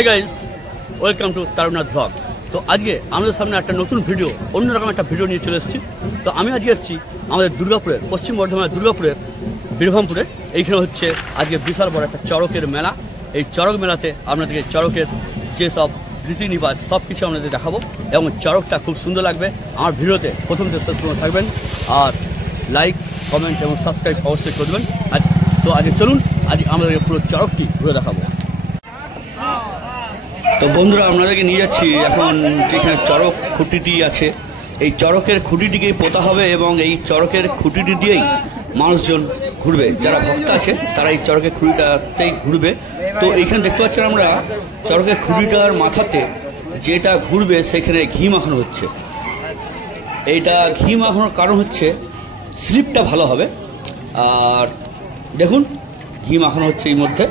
High guys, welcome to Tarunath blog. তো আজকে আমাদের সামনে একটা নতুন ভিডিও, অন্যরকম একটা ভিডিও নিয়ে চলে এসেছি। তো আমি আজকে এসেছি আমাদের দুর্গাপুরের, পশ্চিম বর্ধমানের দুর্গাপুরের বীরভূমপুরে। এইখানে হচ্ছে আজকে বিশাল বড় একটা চড়কের মেলা। এই চড়ক মেলাতে আপনাদেরকে চড়কের যেসব রীতিনিবাস সব কিছু আপনাদের দেখাবো এবং চড়কটা খুব সুন্দর লাগবে। আমার ভিডিওতে প্রথম থেকে শেষ পর্যন্ত থাকবেন আর লাইক, কমেন্ট এবং সাবস্ক্রাইব অবশ্যই করবেন। তো আজকে চলুন আজকে আমাদেরকে পুরো চড়কটি ঘুরে দেখাবো। তো বন্ধুরা, আপনাদেরকে নিয়ে যাচ্ছি এখন যেখানে চড়ক খুঁটিটি আছে। এই চড়কের খুঁটিটিকেই পোতা হবে এবং এই চড়কের খুঁটিটি দিয়েই মানুষজন ঘুরবে। যারা ভক্ত আছে তারা এই চড়কের খুঁটিটাতেই ঘুরবে। তো এইখানে দেখতে পাচ্ছেন আমরা চড়কের খুঁটিটার মাথাতে যেটা ঘুরবে সেখানে ঘি মাখানো হচ্ছে। এইটা ঘি মাখানোর কারণ হচ্ছে স্লিপটা ভালো হবে। আর দেখুন ঘি মাখানো হচ্ছে এই মধ্যে।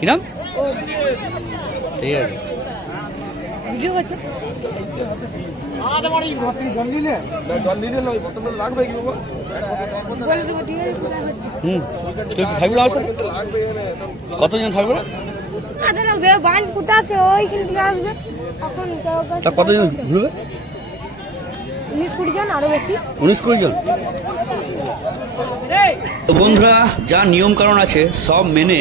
কি নাম? ঠিক আছে, কতজন থাকবে? কতজন ঘুরবে? 19-20 জন, আরো বেশি 19-20 জন। তো বন্ধুরা, যা নিয়ম কারণ আছে সব মেনে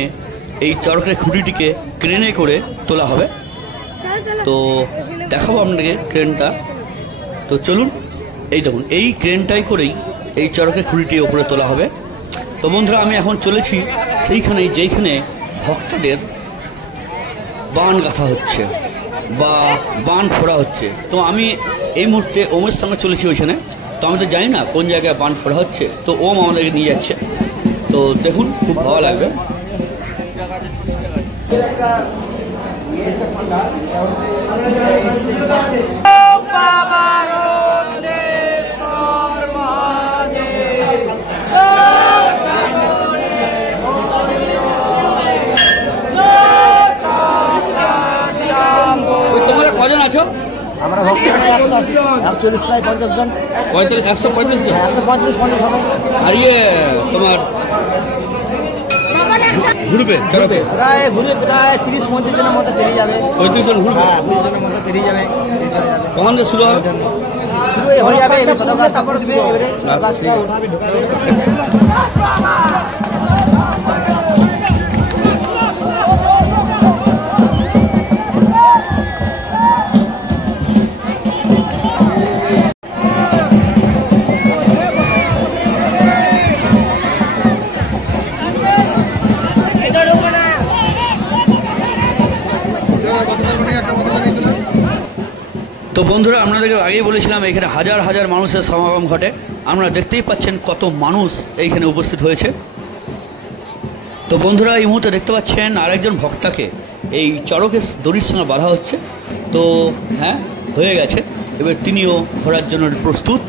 এই চড়কের খুঁটিটিকে ক্রেনে করে তোলা হবে। তো দেখাবো আপনাকে ক্রেনটা। তো চলুন, এই দেখুন এই ক্রেনটাই করেই এই চড়কের খুঁটিটি ওপরে তোলা হবে। তো বন্ধুরা, আমি এখন চলেছি সেইখানেই যেইখানে ভক্তদের বান গাঁথা হচ্ছে বা বান ফোড়া হচ্ছে। তো আমি এই মুহূর্তে ওমের সঙ্গে চলেছি ওইখানে। তো আমি তো জানি না কোন জায়গায় বান ফোড়া হচ্ছে, তো ওম আমাদেরকে নিয়ে যাচ্ছে। তো দেখুন, খুব ভালো লাগবে। তোমরা কজন আছো? আমরা ভক্তি 140 প্রায় 50 জন। 135 জন? 135-50 হবে। আর তোমার ঘুরবে প্রায় 30-35 জনের মতো পেরিয়ে যাবে। 35 জন ঘুরবে? হ্যাঁ, 20 জনের মতো পেরিয়ে যাবে। কখন থেকে শুরু হবে? শুরু হয়ে যাবে এবার পতাকা স্থাপন দিবে, এবারে পতাকা উঠাবে, ঢোকাবে। তো বন্ধুরা, আপনাদেরকে আগেই বলেছিলাম এখানে হাজার হাজার মানুষের সমাগম ঘটে। আপনারা দেখতেই পাচ্ছেন কত মানুষ এইখানে উপস্থিত হয়েছে। তো বন্ধুরা, এই মুহূর্তে দেখতে পাচ্ছেন আরেকজন ভক্তাকে এই চড়কের দড়ির সঙ্গে বাঁধা হচ্ছে। তো হ্যাঁ, হয়ে গেছে, এবার তিনিও ঘোরার জন্য প্রস্তুত।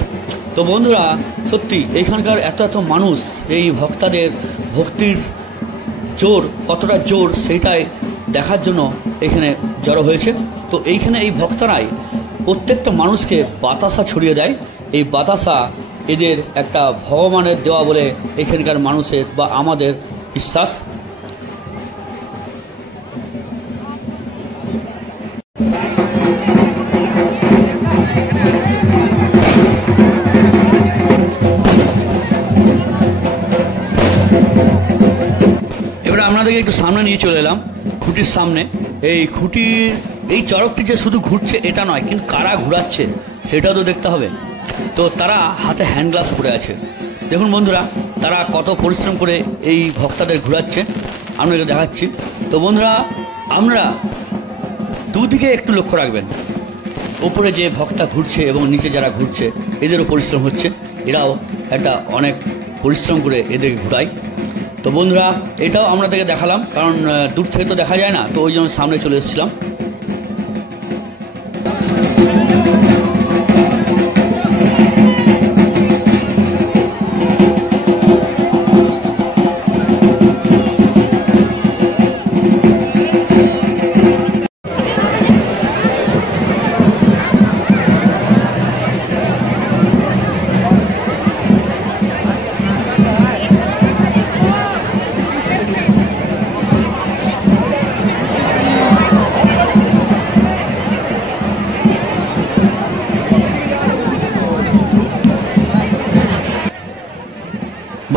তো বন্ধুরা, সত্যি এখানকার এত এত মানুষ, এই ভক্তাদের ভক্তির জোর কতটা জোর সেইটাই দেখার জন্য এখানে জড়ো হয়েছে। তো এইখানে এই ভক্তরাই প্রত্যেকটা মানুষকে বাতাসা ছড়িয়ে দেয়। এই বাতাসা এদের একটা ভগবানের দেওয়া বলে এখানকার মানুষের বা আমাদের বিশ্বাস। এবারে আপনাদেরকে একটু সামনে নিয়ে চলে এলাম, খুঁটির সামনে। এই খুঁটির এই চড়কটি যে শুধু ঘুরছে এটা নয়, কিন্তু কারা ঘুরাচ্ছে সেটাও তো দেখতে হবে। তো তারা হাতে হ্যান্ড গ্লাভস পরে আছে। দেখুন বন্ধুরা, তারা কত পরিশ্রম করে এই ভক্তদের ঘুরাচ্ছে, আপনাকে দেখাচ্ছি। তো বন্ধুরা, আমরা দুদিকে একটু লক্ষ্য রাখবেন। ওপরে যে ভক্তা ঘুরছে এবং নিচে যারা ঘুরছে এদেরও পরিশ্রম হচ্ছে। এরাও একটা অনেক পরিশ্রম করে এদেরকে ঘুরায়। তো বন্ধুরা, এটাও আপনাদেরকে দেখালাম, কারণ দূর থেকে তো দেখা যায় না, তো ওই জন্য সামনে চলে এসেছিলাম।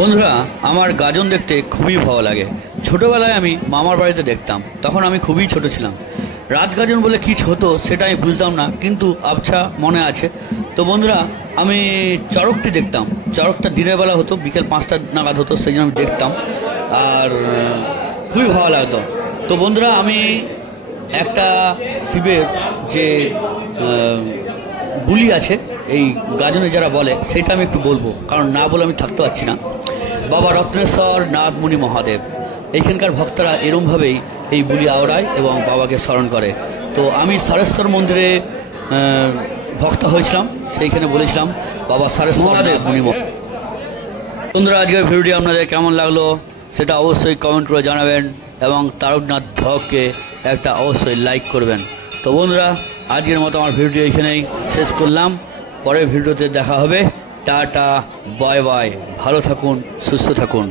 বন্ধুরা, আমার গাজন দেখতে খুবই ভালো লাগে। ছোটবেলায় আমি মামার বাড়িতে দেখতাম, তখন আমি খুবই ছোট ছিলাম। রাত গাজন বলে কী হতো সেটা আমি বুঝতাম না, কিন্তু আবছা মনে আছে। তো বন্ধুরা, আমি চড়কটি দেখতাম। চড়কটা দিনের বেলা হতো, বিকেল 5টা নাগাদ হতো, সেই জন্য আমি দেখতাম, আর খুবই ভালো লাগতো। তো বন্ধুরা, আমি একটা শিবের যে বুলি আছে এই গাজনে যারা বলে, সেটা আমি একটু বলবো, কারণ না বলে আমি থাকতে পারছি না। বাবা রত্নেশ্বর নাথমণি মহাদেব, এইখানকার ভক্তরা এরমভাবেই এই বুলি আওড়ায় এবং বাবাকে স্মরণ করে। তো আমি সারেশ্বর মন্দিরে ভক্ত হয়েছিলাম, সেইখানে বলেছিলাম বাবা সারেশ্বর নাথমণি মহাদেব। বন্ধুরা, আজকের ভিডিওটি আপনাদের কেমন লাগলো সেটা অবশ্যই কমেন্ট করে জানাবেন, এবং তারকনাথ ব্লগকে একটা অবশ্যই লাইক করবেন। তো বন্ধুরা, আজকের মতো আমার ভিডিওটি এখানেই শেষ করলাম। পরের ভিডিওতে দেখা হবে। টাটা, বাই বাই, ভালো থাকুন, সুস্থ থাকুন।